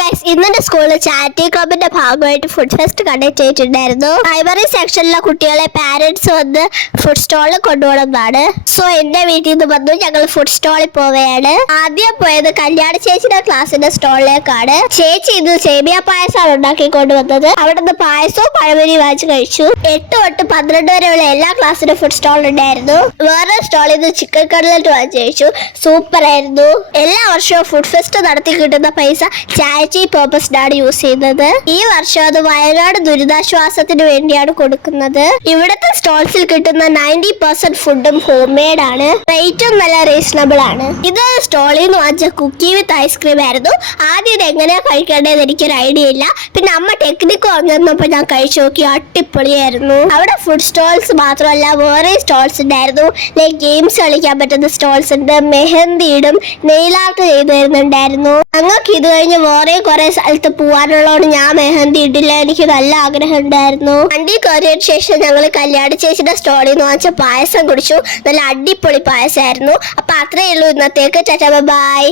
Guys, ഇന്നത്തെ സ്കൂളിൽ charity ക്ലബിന്റെ ഭാഗമായിട്ട് ഫുഡ് ഫെസ്റ്റ് കണ്ടക്ട് ചെയ്തിട്ടുണ്ടായിരുന്നു. പ്രൈമറി സെക്ഷനിലെ കുട്ടികളെ പാരന്റ്സ് വന്ന് ഫുഡ് സ്റ്റാളിൽ കൊണ്ടുപോകുന്നതാണ്. സോ എന്റെ വീട്ടിൽ നിന്ന് വന്നു ഞങ്ങൾ ഫുഡ് സ്റ്റാളിൽ പോവുകയാണ്. ആദ്യം പോയത് കല്യാണ ചേച്ചിയുടെ ക്ലാസ്സിന്റെ സ്റ്റാളിലേക്കാണ്. ചേച്ചി ഇത് സേമിയ പായസമാണ് ഉണ്ടാക്കി കൊണ്ടുവന്നത്. അവിടെ നിന്ന് പായസവും പഴമരി വാങ്ങിച്ച് കഴിച്ചു. 8 തൊട്ട് 12 വരെയുള്ള എല്ലാ ക്ലാസ്സിന്റെ ഫുഡ് സ്റ്റാൾ ഉണ്ടായിരുന്നു. വേറെ സ്റ്റാളിൽ നിന്ന് ചിക്കൻ കട്ട്ലറ്റ് വാങ്ങിച്ച് കഴിച്ചു. സൂപ്പർ ആയിരുന്നു. എല്ലാ വർഷവും ഫുഡ് ഫെസ്റ്റ് നടത്തി കിട്ടുന്ന പൈസ ചാരിറ്റി പർപ്പസിനാണ് യൂസ് ചെയ്യുന്നത്. ഈ വർഷം അത് വയനാട് ദുരിതാശ്വാസത്തിന് വേണ്ടിയാണ് കൊടുക്കുന്നത്. ഇവിടുത്തെ സ്റ്റോൾസിൽ കിട്ടുന്ന 90% ഫുഡും ഹോം മെയ്ഡ് ആണ്. റേറ്റും നല്ല റീസണബിൾ ആണ്. ഇത് സ്റ്റോളിൽ നിന്ന് വാങ്ങിച്ച കുക്കി വിത്ത് ഐസ്ക്രീം ആയിരുന്നു. ആദ്യം ഇത് എങ്ങനെയാ കഴിക്കേണ്ടതെന്ന് എനിക്കൊരു ഐഡിയ ഇല്ല. പിന്നെ അമ്മ ടെക്നിക്ക് വന്നപ്പോ ഞാൻ കഴിച്ചു നോക്കി. അടിപൊളിയായിരുന്നു. അവിടെ ഫുഡ് സ്റ്റോൾസ് മാത്രമല്ല വേറെ സ്റ്റോൾസ് ഉണ്ടായിരുന്നു. ലൈക്ക് ഗെയിംസ് കളിക്കാൻ പറ്റുന്ന സ്റ്റോൾസ് ഉണ്ട്. മെഹന്തി ഇടും, നെയിൽ ആർട്ട് ചെയ്ത് തരുന്നുണ്ടായിരുന്നു. ഞങ്ങൾക്ക് ഇത് കഴിഞ്ഞ് വേറെ കുറെ സ്ഥലത്ത് പോകാനുള്ളതുകൊണ്ട് ഞാൻ മെഹന്തി ഇട്ടില്ല. എനിക്ക് നല്ല ആഗ്രഹം ഉണ്ടായിരുന്നു. വണ്ടി കയറിയതിനു ശേഷം ഞങ്ങൾ കല്യാണ ചേച്ചിയുടെ സ്റ്റോളിൽ നിന്ന് വാങ്ങിച്ച പായസം കുടിച്ചു. നല്ല അടിപൊളി പായസമായിരുന്നു. അപ്പൊ അത്രയേ ഉള്ളൂ ഇന്നത്തേക്ക്. Tata bye.